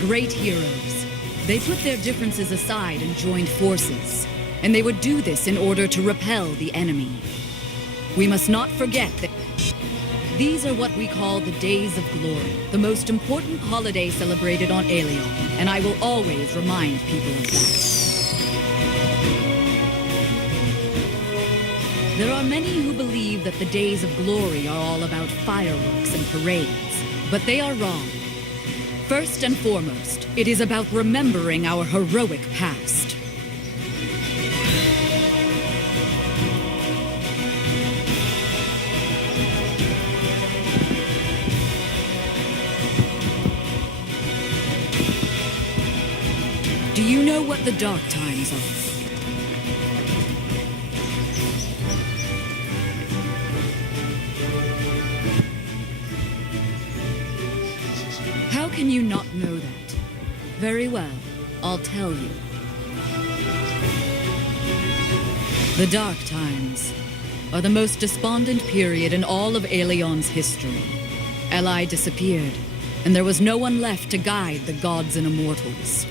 great heroes. They put their differences aside and joined forces. And they would do this in order to repel the enemy. We must not forget that these are what we call the Days of Glory, the most important holiday celebrated on Alieon, and I will always remind people of that. There are many who believe that the Days of Glory are all about fireworks and parades, but they are wrong. First and foremost, it is about remembering our heroic past. Do you know what the dark times are? How can you not know that? Very well, I'll tell you. The dark times are the most despondent period in all of Alieon's history. Eli disappeared, and there was no one left to guide the gods and immortals.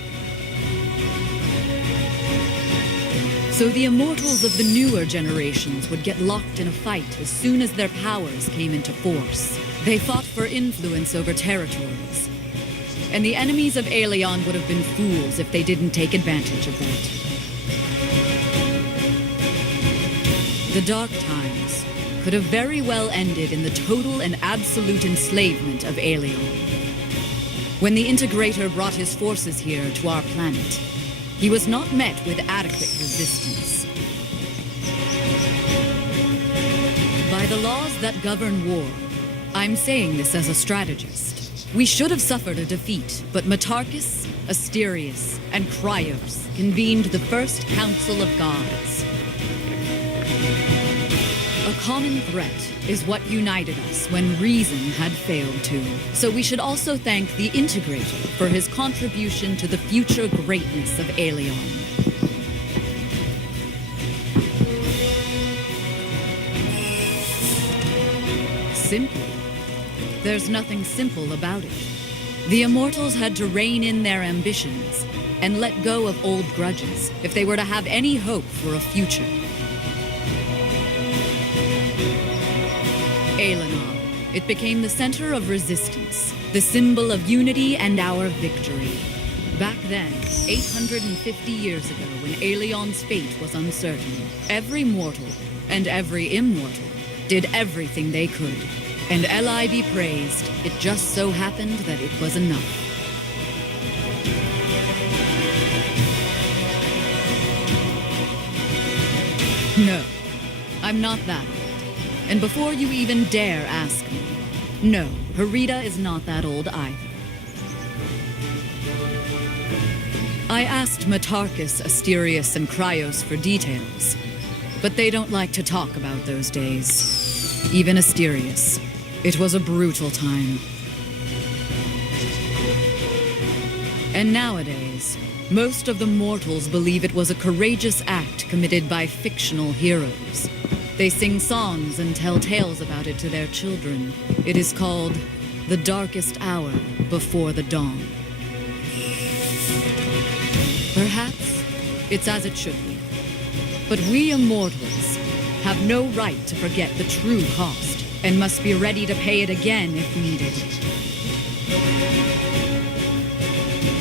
So the immortals of the newer generations would get locked in a fight as soon as their powers came into force. They fought for influence over territories. And the enemies of Alieon would have been fools if they didn't take advantage of that. The Dark Times could have very well ended in the total and absolute enslavement of Alieon. When the Integrator brought his forces here to our planet, he was not met with adequate resistance. By the laws that govern war, I'm saying this as a strategist, we should have suffered a defeat, but Matarchus, Asterius, and Cryos convened the First Council of Gods. A common threat is what united us when reason had failed to. So we should also thank the Integrator for his contribution to the future greatness of Alieon. Simple. There's nothing simple about it. The Immortals had to rein in their ambitions and let go of old grudges if they were to have any hope for a future. Alieon. It became the center of resistance, the symbol of unity and our victory. Back then, 850 years ago, when Alieon's fate was uncertain, every mortal and every immortal did everything they could. And Eli be praised, it just so happened that it was enough. No, I'm not that old. And before you even dare ask me, no, Harita is not that old either. I asked Matarchus, Asterius, and Cryos for details, but they don't like to talk about those days. Even Asterius. It was a brutal time. And nowadays, most of the mortals believe it was a courageous act committed by fictional heroes. They sing songs and tell tales about it to their children. It is called the darkest hour before the dawn. Perhaps it's as it should be. But we immortals have no right to forget the true cost and must be ready to pay it again if needed.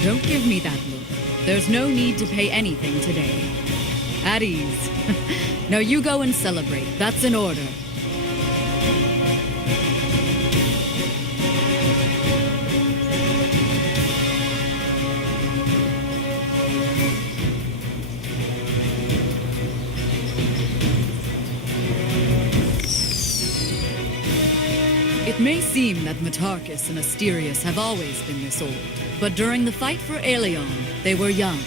Don't give me that look. There's no need to pay anything today. At ease. Now you go and celebrate. That's an order. It may seem that Matarchus and Asterius have always been this old, but during the fight for Alieon, they were young,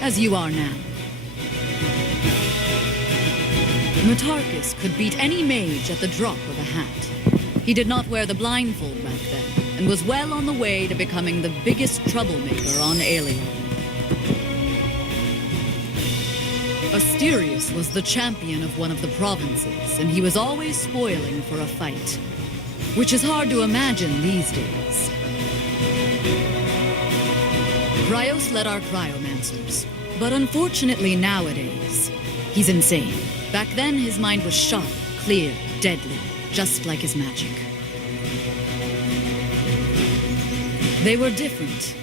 as you are now. Matarchus could beat any mage at the drop of a hat. He did not wear the blindfold back then, and was well on the way to becoming the biggest troublemaker on Alieon. Asterius was the champion of one of the provinces, and he was always spoiling for a fight, which is hard to imagine these days. Cryos led our cryomancers, but unfortunately nowadays, he's insane. Back then, his mind was sharp, clear, deadly, just like his magic. They were different,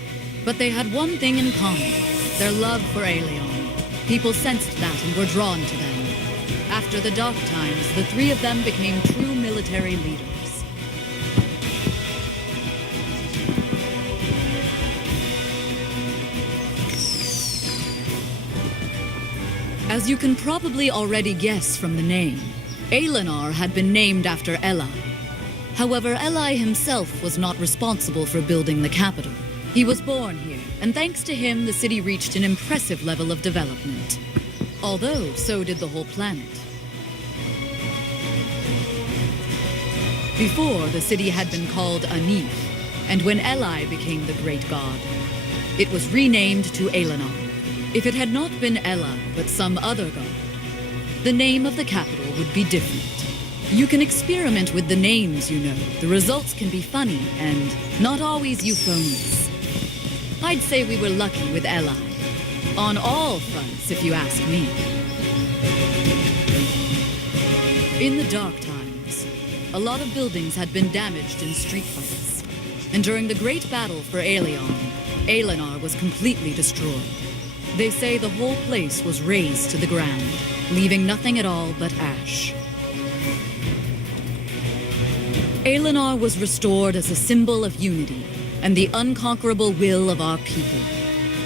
but they had one thing in common: their love for Alieon. People sensed that and were drawn to them. After the Dark Times, the three of them became true military leaders. As you can probably already guess from the name, Alieon had been named after Eli. However, Eli himself was not responsible for building the capital. He was born here, and thanks to him, the city reached an impressive level of development. Although, so did the whole planet. Before, the city had been called Anif, and when Eli became the great god, it was renamed to Alieon. If it had not been Ella, but some other god, the name of the capital would be different. You can experiment with the names, you know. The results can be funny and not always euphonious. I'd say we were lucky with Ella. On all fronts, if you ask me. In the Dark Times, a lot of buildings had been damaged in street fights. And during the Great Battle for Alieon, Alieon was completely destroyed. They say the whole place was razed to the ground, leaving nothing at all but ash. Alieon was restored as a symbol of unity and the unconquerable will of our people.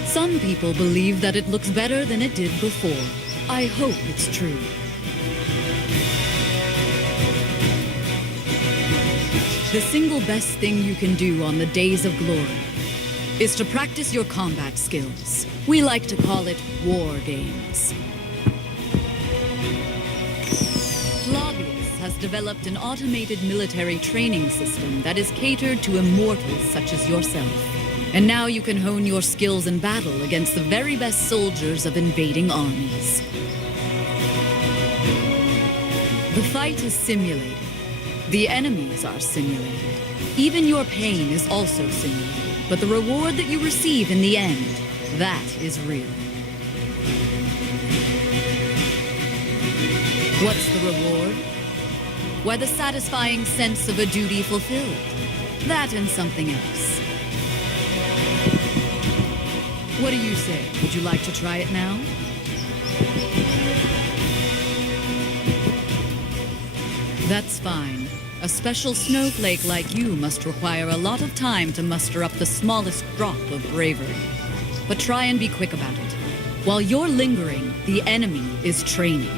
Some people believe that it looks better than it did before. I hope it's true. The single best thing you can do on the days of glory is to practice your combat skills. We like to call it war games. Flavius has developed an automated military training system that is catered to immortals such as yourself. And now you can hone your skills in battle against the very best soldiers of invading armies. The fight is simulated. The enemies are simulated. Even your pain is also simulated. But the reward that you receive in the end, that is real. What's the reward? Why, the satisfying sense of a duty fulfilled. That and something else. What do you say? Would you like to try it now? That's fine. A special snowflake like you must require a lot of time to muster up the smallest drop of bravery. But try and be quick about it. While you're lingering, the enemy is training.